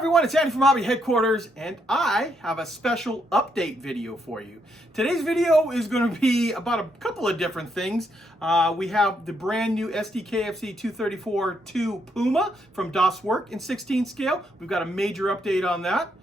everyone, it's Andy from Hobby Headquarters, and I have a special update video for you. Today's video is going to be about a couple of different things. We have the brand new Sd.Kfz 234-2 Puma from Das Werk in 16 scale. We've got a major update on that.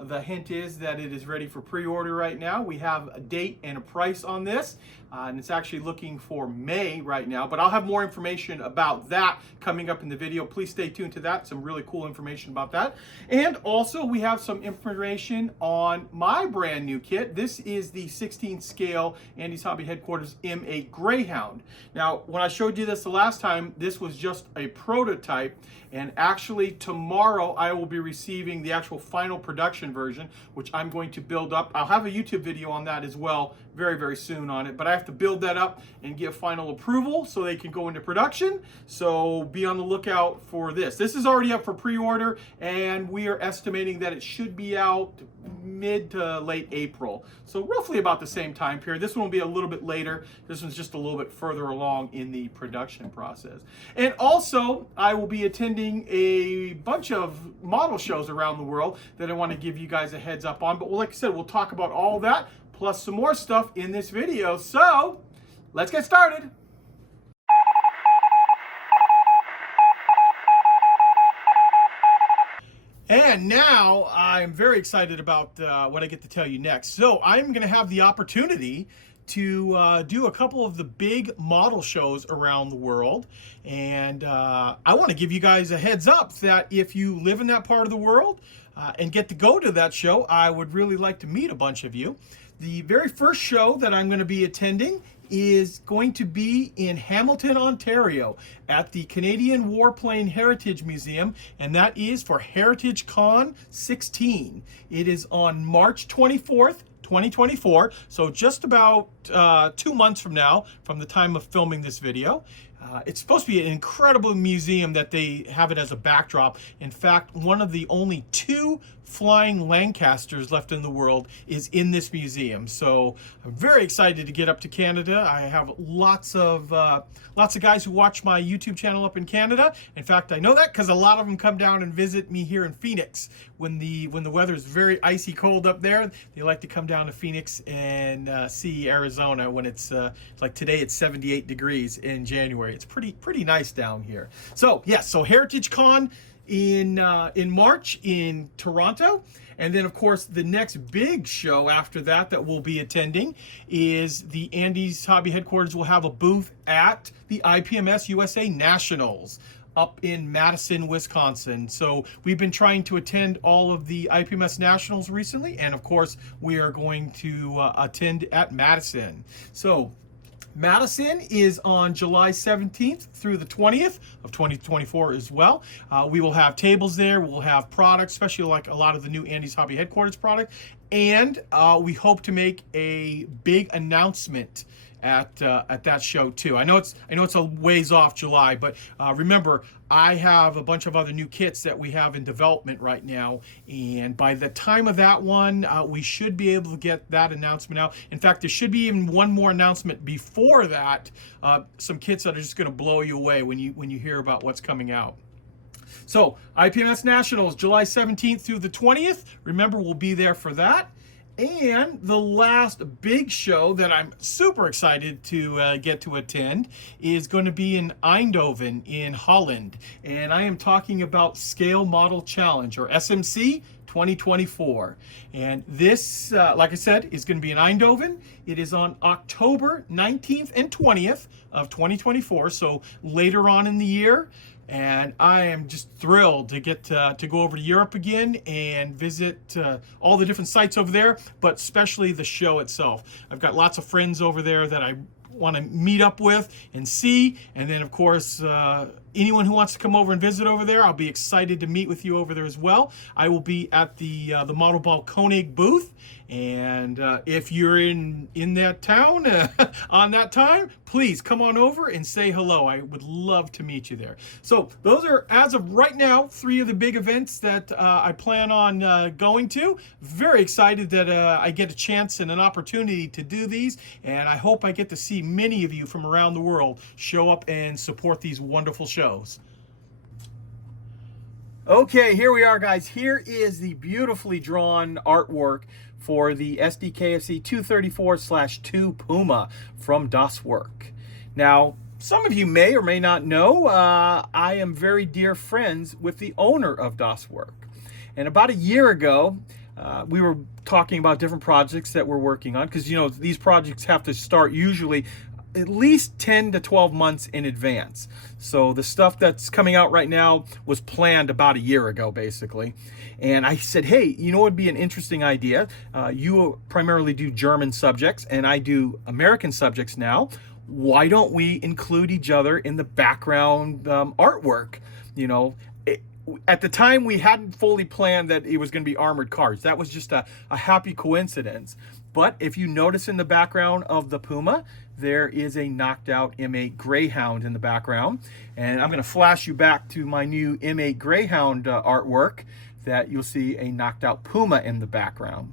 The hint is that it is ready for pre-order right now. We have a date and a price on this, and it's actually looking for May right now, but I'll have more information about that coming up in the video. Please stay tuned to that. Some really cool information about that. And also we have some information on my brand new kit. This is the 16 scale Andy's Hobby Headquarters M8 Greyhound. Now, when I showed you this the last time, this was just a prototype, and actually tomorrow I will be receiving the actual final production version, which I'm going to build up. I'll have a YouTube video on that as well very, very soon on it, but I have to build that up and get final approval so they can go into production. So be on the lookout for this. This is already up for pre-order, and we are estimating that it should be out mid to late April. So roughly about the same time period. This one will be a little bit later. This one's just a little bit further along in the production process. And also, I will be attending a bunch of model shows around the world that I want to give you guys a heads up on. But like I said, we'll talk about all that plus some more stuff in this video. So let's get started. And now I'm very excited about what I get to tell you next. So I'm going to have the opportunity to do a couple of the big model shows around the world. And I want to give you guys a heads up that if you live in that part of the world and get to go to that show, I would really like to meet a bunch of you. The very first show that I'm going to be attending is going to be in Hamilton, Ontario at the Canadian Warplane Heritage Museum, and that is for Heritage Con 16. It is on March 24th, 2024, so just about 2 months from now, from the time of filming this video. It's supposed to be an incredible museum that they have it as a backdrop. In fact, one of the only 2 flying Lancasters left in the world is in this museum. So I'm very excited to get up to Canada. I have lots of guys who watch my YouTube channel up in Canada. In fact, I know that because a lot of them come down and visit me here in Phoenix when the weather is very icy cold up there. They like to come down to Phoenix and see Arizona when it's like today it's 78 degrees in January. It's pretty nice down here. So yes, so Heritage Con in March in Toronto, and then of course the next big show after that we'll be attending is the Andy's Hobby Headquarters will have a booth at the IPMS USA Nationals up in Madison, Wisconsin. So we've been trying to attend all of the IPMS Nationals recently, and of course we are going to attend at Madison. So Madison is on July 17th through the 20th of 2024 as well. We will have tables there. We'll have products, especially like a lot of the new Andy's Hobby Headquarters product. And we hope to make a big announcement at that show too. I know it's a ways off July, but remember, I have a bunch of other new kits that we have in development right now, and by the time of that one, we should be able to get that announcement out. In fact, there should be even one more announcement before that. Some kits that are just going to blow you away when you hear about what's coming out. So IPMS Nationals, July 17th through the 20th. Remember, we'll be there for that. And the last big show that I'm super excited to get to attend is going to be in Eindhoven in Holland. And I am talking about Scale Model Challenge, or SMC 2024. And this, like I said, is going to be in Eindhoven. It is on October 19th and 20th of 2024, so later on in the year. And I am just thrilled to get to go over to Europe again and visit all the different sites over there, but especially the show itself. I've got lots of friends over there that I want to meet up with and see, and then of course anyone who wants to come over and visit over there, I'll be excited to meet with you over there as well. I will be at the Model Ball Koenig booth, and if you're in that town on that time, please come on over and say hello. I would love to meet you there. So those are, as of right now, 3 of the big events that I plan on going to. Very excited that I get a chance and an opportunity to do these, and I hope I get to see many of you from around the world show up and support these wonderful shows. Okay, here we are, guys. Here is the beautifully drawn artwork for the Sd.Kfz 234/2 Puma from Das Werk. Now, some of you may or may not know, I am very dear friends with the owner of Das Werk. And about a year ago, we were talking about different projects that we're working on, because, you know, these projects have to start usually at least 10 to 12 months in advance. So the stuff that's coming out right now was planned about a year ago, basically. And I said, hey, you know what would be an interesting idea? You primarily do German subjects, and I do American subjects now. Why don't we include each other in the background artwork? You know, at the time, we hadn't fully planned that it was going to be armored cars. That was just a happy coincidence. But if you notice in the background of the Puma, there is a knocked out M8 Greyhound in the background. And I'm going to flash you back to my new M8 Greyhound artwork that you'll see a knocked out Puma in the background.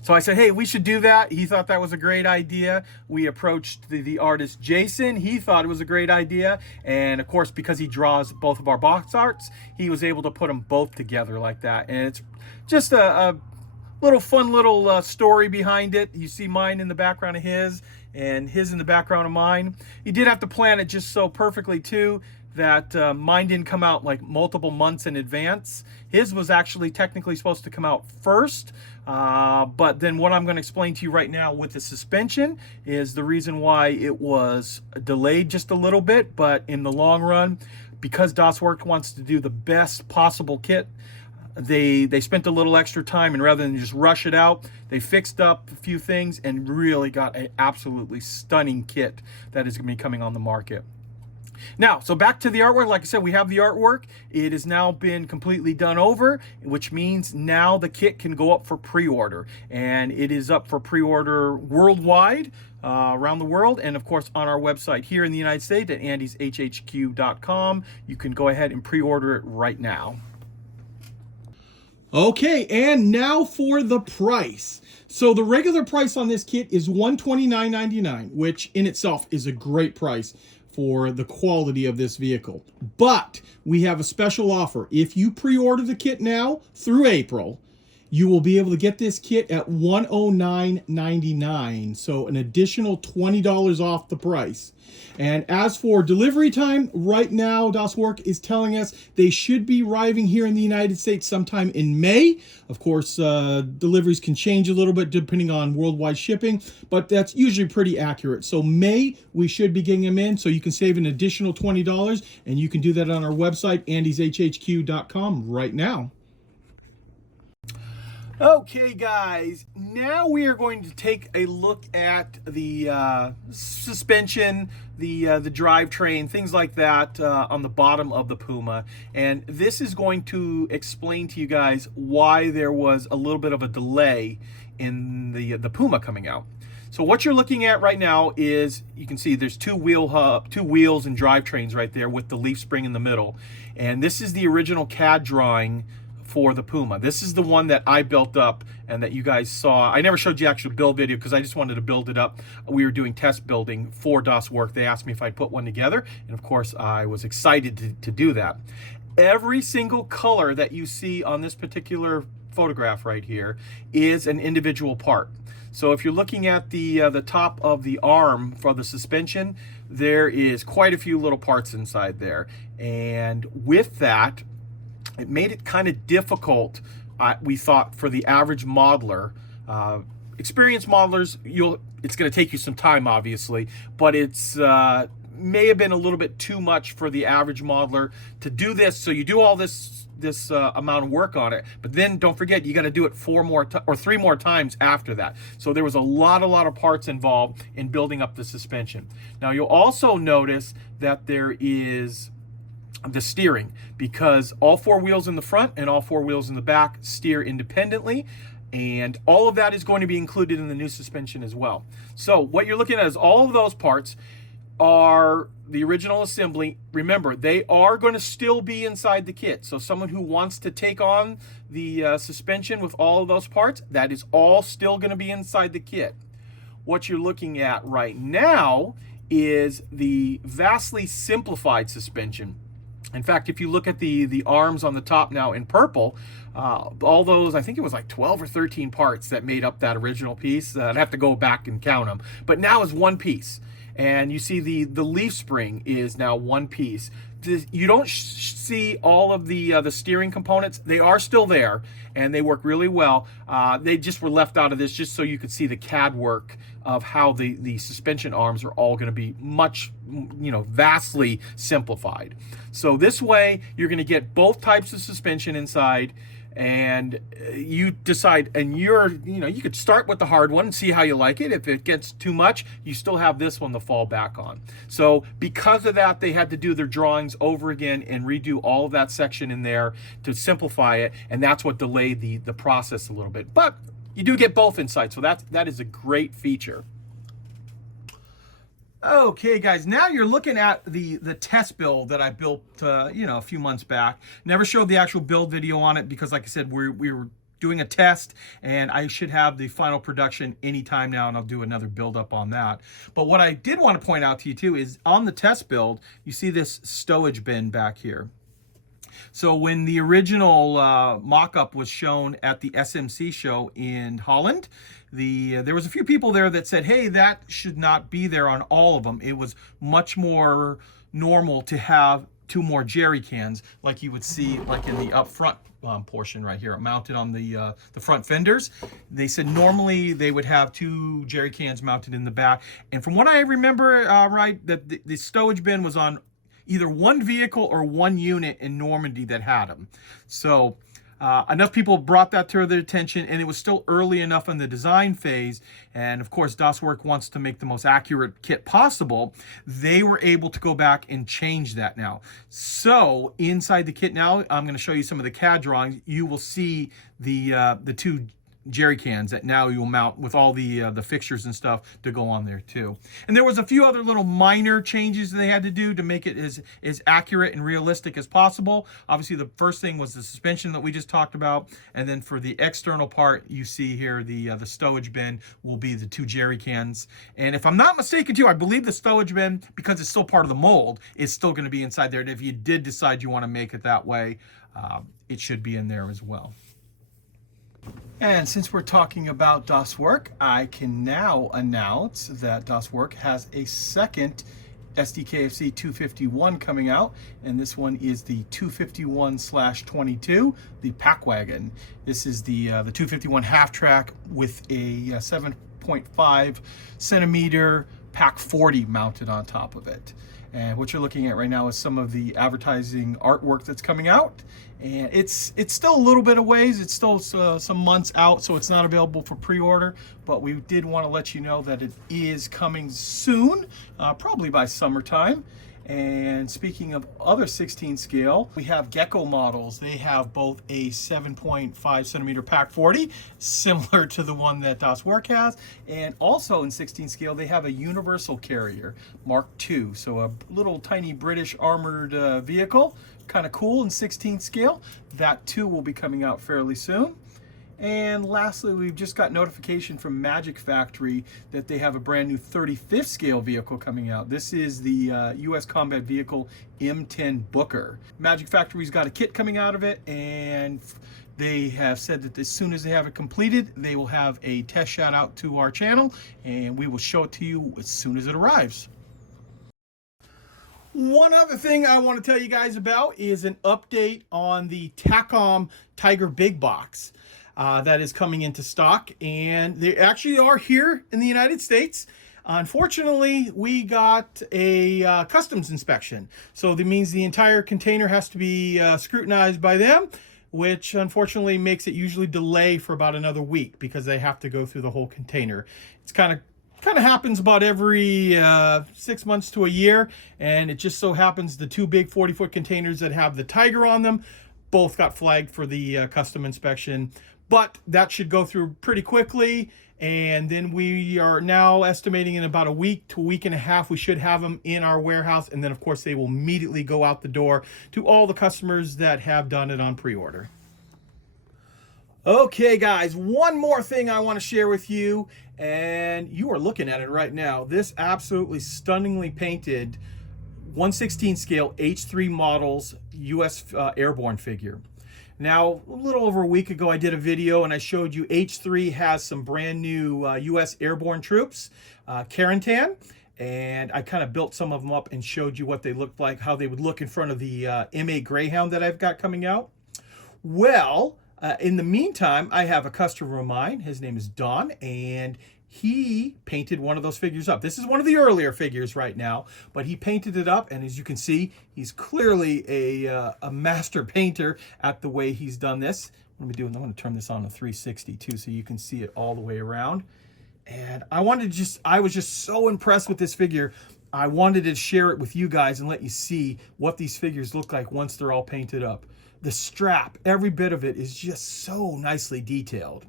So I said, hey, we should do that. He thought that was a great idea. We approached the artist Jason. He thought it was a great idea. And of course, because he draws both of our box arts, he was able to put them both together like that. And it's just a little fun little story behind it. You see mine in the background of his and his in the background of mine. He did have to plan it just so perfectly too that mine didn't come out like multiple months in advance. His was actually technically supposed to come out first, but then what I'm going to explain to you right now with the suspension is the reason why it was delayed just a little bit. But in the long run, because Das Werk wants to do the best possible kit, they spent a little extra time, and rather than just rush it out, they fixed up a few things and really got an absolutely stunning kit that is going to be coming on the market. Now, so back to the artwork. Like I said, we have the artwork. It has now been completely done over, which means now the kit can go up for pre-order. And it is up for pre-order worldwide, around the world, and of course on our website here in the United States at andyshhq.com. You can go ahead and pre-order it right now. Okay, and now for the price. So the regular price on this kit is $129.99, which in itself is a great price for the quality of this vehicle. But we have a special offer. If you pre-order the kit now through April, you will be able to get this kit at $109.99, so an additional $20 off the price. And as for delivery time, right now Das Werk is telling us they should be arriving here in the United States sometime in May. Of course, deliveries can change a little bit depending on worldwide shipping, but that's usually pretty accurate. So May, we should be getting them in, so you can save an additional $20, and you can do that on our website, andyshhq.com, right now. Okay, guys, now we are going to take a look at the suspension, the drivetrain, things like that on the bottom of the Puma. And this is going to explain to you guys why there was a little bit of a delay in the Puma coming out. So what you're looking at right now is, you can see there's two wheels and drivetrains right there with the leaf spring in the middle. And this is the original CAD drawing for the Puma. This is the one that I built up and that you guys saw. I never showed you the actual build video because I just wanted to build it up. We were doing test building for Das Werk. They asked me if I'd put one together, and of course I was excited to do that. Every single color that you see on this particular photograph right here is an individual part. So if you're looking at the top of the arm for the suspension, there is quite a few little parts inside there. And with that, it made it kind of difficult, we thought, for the average modeler. Experienced modelers, it's going to take you some time, obviously, but it's may have been a little bit too much for the average modeler to do this. So you do all this amount of work on it, but then don't forget, you got to do it 3 more times after that. So there was a lot of parts involved in building up the suspension. Now you'll also notice that there is the steering, because all 4 wheels in the front and all 4 wheels in the back steer independently, and all of that is going to be included in the new suspension as well. So what you're looking at is all of those parts are the original assembly. Remember, they are going to still be inside the kit. So someone who wants to take on the suspension with all of those parts, that is all still going to be inside the kit. What you're looking at right now is the vastly simplified suspension. In fact, if you look at the arms on the top now in purple, all those, I think it was like 12 or 13 parts that made up that original piece. I'd have to go back and count them. But now is one piece. And you see the leaf spring is now one piece. You don't see all of the steering components. They are still there, and they work really well. They just were left out of this just so you could see the CAD work of how the suspension arms are all going to be much, vastly simplified. So this way, you're going to get both types of suspension inside, and you decide, and you could start with the hard one and see how you like it. If it gets too much, you still have this one to fall back on. So because of that, they had to do their drawings over again and redo all of that section in there to simplify it, and that's what delayed the process a little bit. But you do get both inside, so that is a great feature. Okay, guys, now you're looking at the test build that I built, a few months back. Never showed the actual build video on it because, like I said, we were doing a test, and I should have the final production anytime now, and I'll do another build up on that. But what I did want to point out to you too is on the test build, you see this stowage bin back here. So when the original mock-up was shown at the SMC show in Holland, there was a few people there that said, hey, that should not be there on all of them. It was much more normal to have two more jerry cans like you would see like in the up front portion right here, mounted on the front fenders. They said normally they would have two jerry cans mounted in the back. And from what I remember, right, that the stowage bin was on either one vehicle or one unit in Normandy that had them. So enough people brought that to their attention, and it was still early enough in the design phase. And of course, Das Werk wants to make the most accurate kit possible. They were able to go back and change that now. So inside the kit now, I'm going to show you some of the CAD drawings. You will see the two jerry cans that now you'll mount with all the fixtures and stuff to go on there too. And there was a few other little minor changes they had to do to make it as accurate and realistic as possible. Obviously, the first thing was the suspension that we just talked about, and then for the external part, you see here the stowage bin will be the two jerry cans. And if I'm not mistaken too, I believe the stowage bin, because it's still part of the mold, is still going to be inside there. And if you did decide you want to make it that way, it should be in there as well. And since we're talking about Das Werk, I can now announce that Das Werk has a second Sd.Kfz 251 coming out, and this one is the 251/22, the pack wagon. This is the 251 half track with a 7.5 centimeter pack 40 mounted on top of it. And what you're looking at right now is some of the advertising artwork that's coming out. And it's still a little bit of ways. It's still some months out, so it's not available for pre-order. But we did want to let you know that it is coming soon, probably by summertime. And speaking of other 16 scale, we have Gecko models. They have both a 7.5 centimeter pack 40, similar to the one that Das Werk has. And also in 16 scale, they have a universal carrier, Mark II. So a little tiny British armored vehicle, kind of cool in 16 scale. That too will be coming out fairly soon. And lastly, we've just got notification from Magic Factory that they have a brand new 35th scale vehicle coming out. This is the U.S. Combat Vehicle M10 Booker. Magic Factory's got a kit coming out of it, and they have said that as soon as they have it completed, they will have a test shot out to our channel, and we will show it to you as soon as it arrives. One other thing I want to tell you guys about is an update on the Takom Tiger Big Box. That is coming into stock, and they actually are here in the United States. Unfortunately, we got a customs inspection, so that means the entire container has to be scrutinized by them, which unfortunately makes it usually delay for about another week because they have to go through the whole container. It's kind of happens about every 6 months to a year, and it just so happens the two big 40-foot containers that have the Tiger on them both got flagged for the custom inspection. But that should go through pretty quickly, and then we are now estimating in about a week to a week and a half we should have them in our warehouse, and then of course they will immediately go out the door to all the customers that have done it on pre-order. Okay guys, one more thing I want to share with you, and you are looking at it right now. This absolutely stunningly painted 1/16 scale H3 models US airborne figure. Now, a little over a week ago, I did a video and I showed you H3 has some brand new US airborne troops, Carentan, and I kind of built some of them up and showed you what they looked like, how they would look in front of the M8 Greyhound that I've got coming out. Well, in the meantime, I have a customer of mine. His name is Don, and he painted one of those figures up. This is one of the earlier figures right now, but he painted it up, and as you can see, he's clearly a master painter at the way he's done this. What am I doing? I'm going to turn this on to 360 too, so you can see it all the way around. And I was just so impressed with this figure. I wanted to share it with you guys and let you see what these figures look like once they're all painted up. The strap, every bit of it is just so nicely detailed.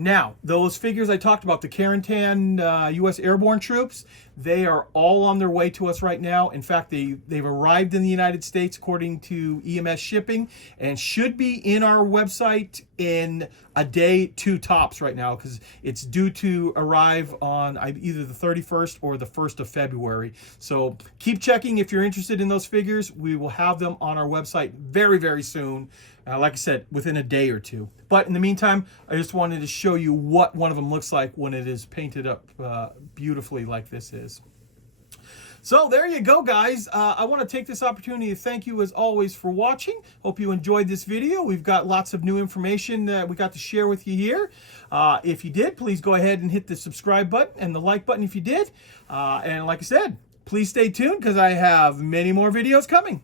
Now, those figures I talked about, the Carentan U.S. airborne troops, they are all on their way to us right now. In fact, they've arrived in the United States according to EMS shipping and should be in our website in a day, 2 tops right now, because it's due to arrive on either the 31st or the 1st of February. So keep checking if you're interested in those figures. We will have them on our website very, very soon. Like I said, within a day or 2. But in the meantime, I just wanted to show you what one of them looks like when it is painted up beautifully like this is. So there you go, guys. I want to take this opportunity to thank you as always for watching. Hope you enjoyed this video. We've got lots of new information that we got to share with you here. If you did, please go ahead and hit the subscribe button and the like button if you did. And like I said, please stay tuned because I have many more videos coming.